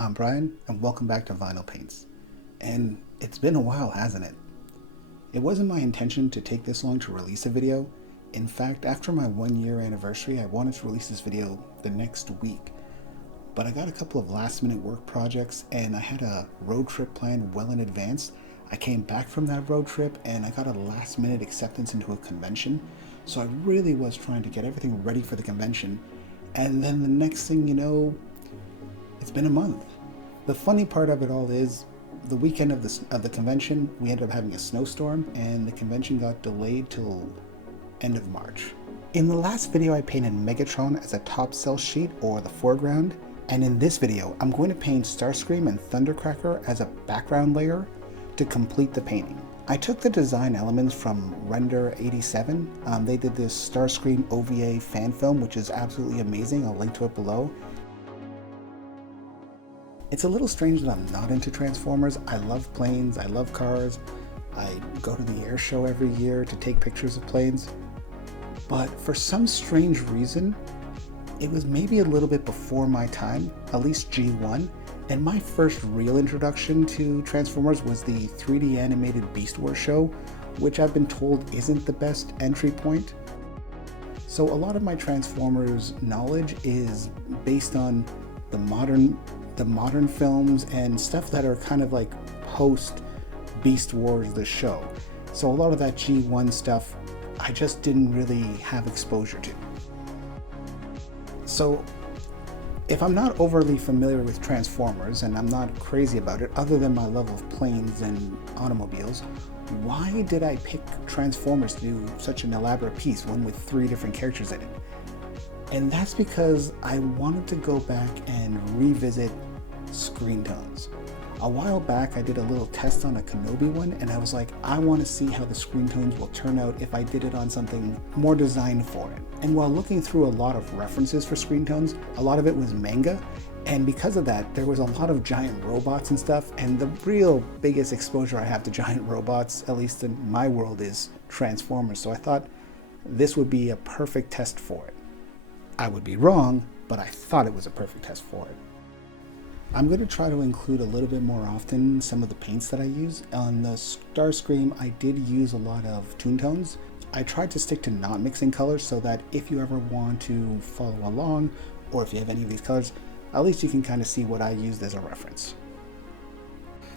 I'm Brian, and welcome back to Vinylpaintz. And it's been a while, hasn't it? It wasn't my intention to take this long to release a video. In fact, after my 1 year anniversary, I wanted to release this video the next week. But I got a couple of last minute work projects, and I had a road trip planned well in advance. I came back from that road trip, and I got a last minute acceptance into a convention. So I really was trying to get everything ready for the convention. And then the next thing you know, it's been a month. The funny part of it all is the weekend of the convention, we ended up having a snowstorm and the convention got delayed till end of March. In the last video, I painted Megatron as a top cell sheet or the foreground, and in this video, I'm going to paint Starscream and Thundercracker as a background layer to complete the painting. I took the design elements from Render 87. They did this Starscream OVA fan film, which is absolutely amazing. I'll link to it below. It's a little strange that I'm not into Transformers. I love planes, I love cars. I go to the air show every year to take pictures of planes. But for some strange reason, it was maybe a little bit before my time, at least G1, and my first real introduction to Transformers was the 3D animated Beast Wars show, which I've been told isn't the best entry point. So a lot of my Transformers knowledge is based on the modern films and stuff that are kind of like post Beast Wars the show. So a lot of that G1 stuff I just didn't really have exposure to. So if I'm not overly familiar with Transformers and I'm not crazy about it other than my love of planes and automobiles, why did I pick Transformers to do such an elaborate piece, one with 3 different characters in it? And that's because I wanted to go back and revisit screen tones. A while back I did a little test on a Kenobi one and I was like, I want to see how the screen tones will turn out if I did it on something more designed for it. And while looking through a lot of references for screen tones, a lot of it was manga, and because of that there was a lot of giant robots and stuff, and the real biggest exposure I have to giant robots, at least in my world, is Transformers. So I thought this would be a perfect test for it. I would be wrong, but I thought it was a perfect test for it. I'm going to try to include a little bit more often some of the paints that I use. On the Starscream, I did use a lot of toon tones. I tried to stick to not mixing colors so that if you ever want to follow along, or if you have any of these colors, at least you can kind of see what I used as a reference.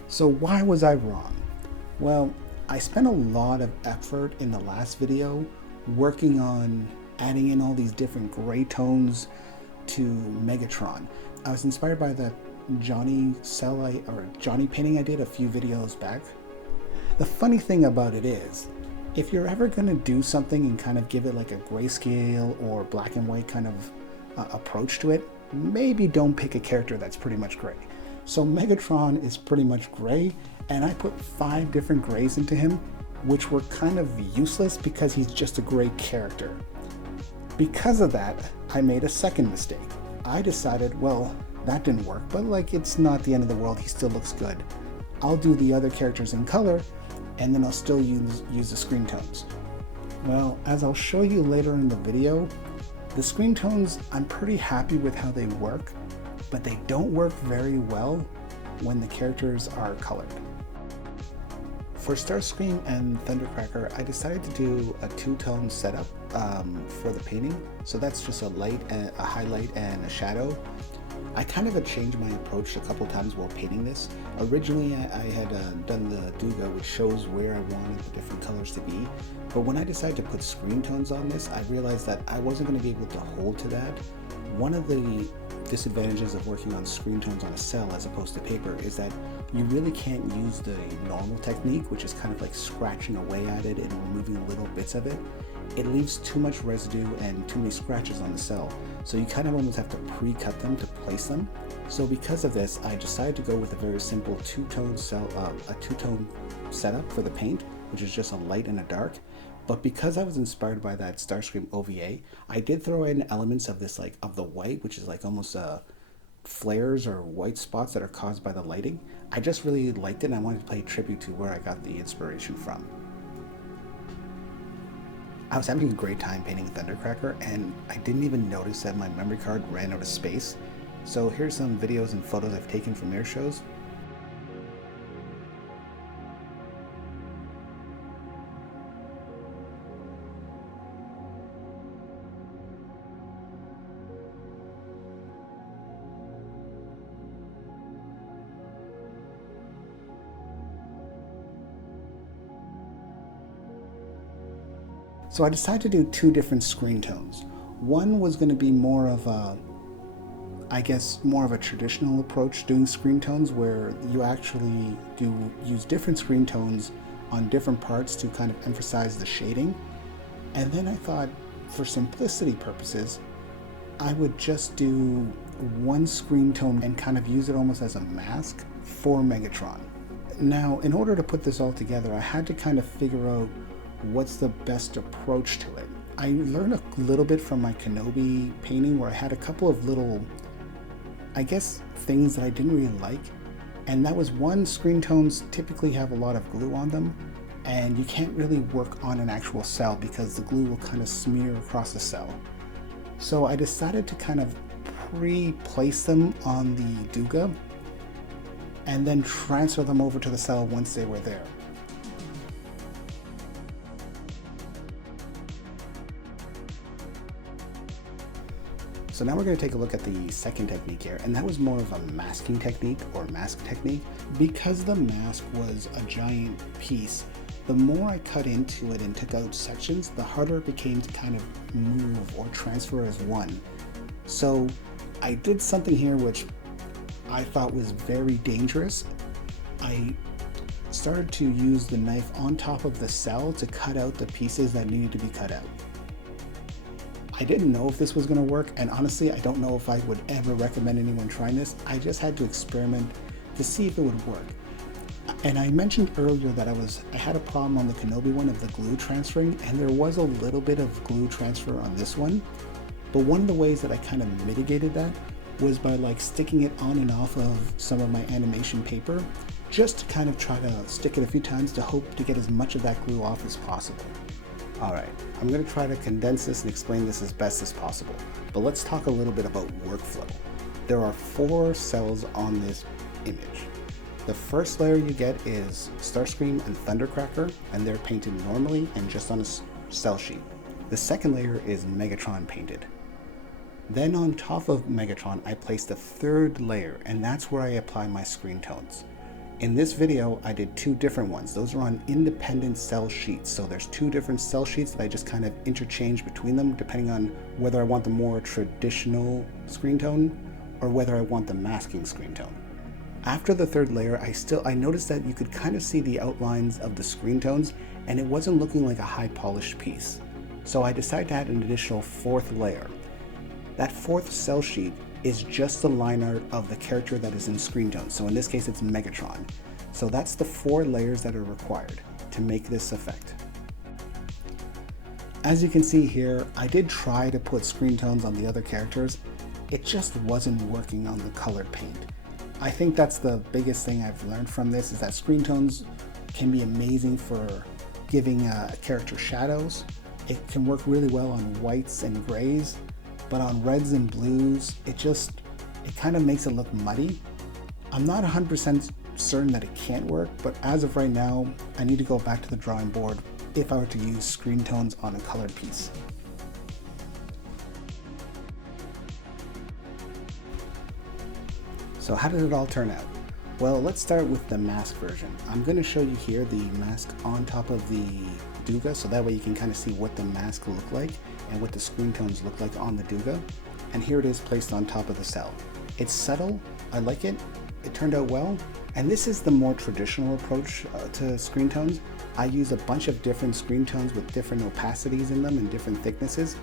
So why was I wrong? Well, I spent a lot of effort in the last video working on adding in all these different gray tones to Megatron. I was inspired by that Johnny painting I did a few videos back. The funny thing about it is, if you're ever going to do something and kind of give it like a grayscale or black and white kind of approach to it, maybe don't pick a character that's pretty much gray. So Megatron is pretty much gray, and I put 5 different grays into him, which were kind of useless because he's just a gray character. Because of that, I made a second mistake. I decided, well, that didn't work, but like, it's not the end of the world, he still looks good. I'll do the other characters in color, and then I'll still use the screen tones. Well, as I'll show you later in the video, the screen tones, I'm pretty happy with how they work, but they don't work very well when the characters are colored. For Starscream and Thundercracker, I decided to do a 2-tone setup for the painting. So that's just a highlight and a shadow. I kind of had changed my approach a couple times while painting this. Originally, I had done the Duga, which shows where I wanted the different colors to be. But when I decided to put screen tones on this, I realized that I wasn't going to be able to hold to that. One of the disadvantages of working on screen tones on a cell as opposed to paper is that you really can't use the normal technique, which is kind of like scratching away at it and removing little bits of it. It leaves too much residue and too many scratches on the cell, so you kind of almost have to pre-cut them to place them. So because of this, I decided to go with a very simple 2-tone setup for the paint, which is just a light and a dark. But because I was inspired by that Starscream OVA, I did throw in elements of this, like of the white, which is like almost flares or white spots that are caused by the lighting. I just really liked it, and I wanted to pay tribute to where I got the inspiration from. I was having a great time painting Thundercracker, and I didn't even notice that my memory card ran out of space. So here's some videos and photos I've taken from air shows. So I decided to do two different screen tones. One was going to be more of a, I guess, more of a traditional approach doing screen tones, where you actually do use different screen tones on different parts to kind of emphasize the shading. And then I thought, for simplicity purposes, I would just do one screen tone and kind of use it almost as a mask for Megatron. Now, in order to put this all together, I had to kind of figure out what's the best approach to it. I learned a little bit from my Kenobi painting, where I had a couple of little, I guess, things that I didn't really like. And that was, one, screen tones typically have a lot of glue on them, and you can't really work on an actual cell because the glue will kind of smear across the cell. So I decided to kind of pre-place them on the Duga and then transfer them over to the cell once they were there. So now we're going to take a look at the second technique here, and that was more of a masking technique, or mask technique. Because the mask was a giant piece, the more I cut into it and took out sections, the harder it became to kind of move or transfer as one. So I did something here which I thought was very dangerous. I started to use the knife on top of the cell to cut out the pieces that needed to be cut out. I didn't know if this was going to work, and honestly I don't know if I would ever recommend anyone trying this. I just had to experiment to see if it would work. And I mentioned earlier that I had a problem on the Kenobi one of the glue transferring, and there was a little bit of glue transfer on this one. But one of the ways that I kind of mitigated that was by sticking it on and off of some of my animation paper, just to kind of try to stick it a few times to hope to get as much of that glue off as possible. Alright, I'm going to try to condense this and explain this as best as possible, but let's talk a little bit about workflow. There are 4 cells on this image. The first layer you get is Starscream and Thundercracker, and they're painted normally and just on a cell sheet. The second layer is Megatron painted. Then on top of Megatron, I placed a third layer, and that's where I apply my screen tones. In this video, I did 2 different ones. Those are on independent cell sheets. So there's 2 different cell sheets that I just kind of interchange between them depending on whether I want the more traditional screen tone or whether I want the masking screen tone. After the third layer, I noticed that you could kind of see the outlines of the screen tones, and it wasn't looking like a high polished piece. So I decided to add an additional 4th layer. That 4th cell sheet is just the line art of the character that is in screen tone. So in this case, it's Megatron. So that's the 4 layers that are required to make this effect. As you can see here, I did try to put screen tones on the other characters. It just wasn't working on the colored paint. I think that's the biggest thing I've learned from this, is that screen tones can be amazing for giving a character shadows. It can work really well on whites and grays, but on reds and blues, it kind of makes it look muddy. I'm not 100% certain that it can't work, but as of right now, I need to go back to the drawing board if I were to use screen tones on a colored piece. So how did it all turn out? Well, let's start with the mask version. I'm going to show you here the mask on top of the Duga, so that way you can kind of see what the mask will look like and what the screen tones look like on the Duga. And here it is placed on top of the cell. It's subtle, I like it, it turned out well, and this is the more traditional approach to screen tones. I use a bunch of different screen tones with different opacities in them and different thicknesses.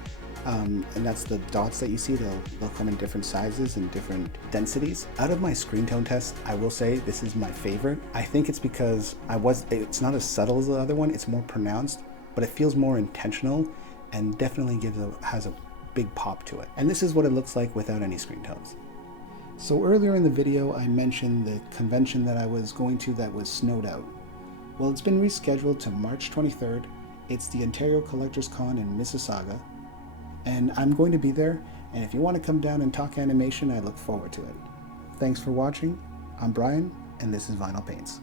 And that's the dots that you see. They'll come in different sizes and different densities. Out of my screen tone test, I will say this is my favorite. I think it's because it's not as subtle as the other one, it's more pronounced, but it feels more intentional and definitely has a big pop to it. And this is what it looks like without any screen tones. So earlier in the video, I mentioned the convention that I was going to that was snowed out. Well, it's been rescheduled to March 23rd. It's the Ontario Collectors Con in Mississauga. And I'm going to be there, And if you want to come down and talk animation, I look forward to it. Thanks for watching. I'm Brian, and this is Vinylpaintz.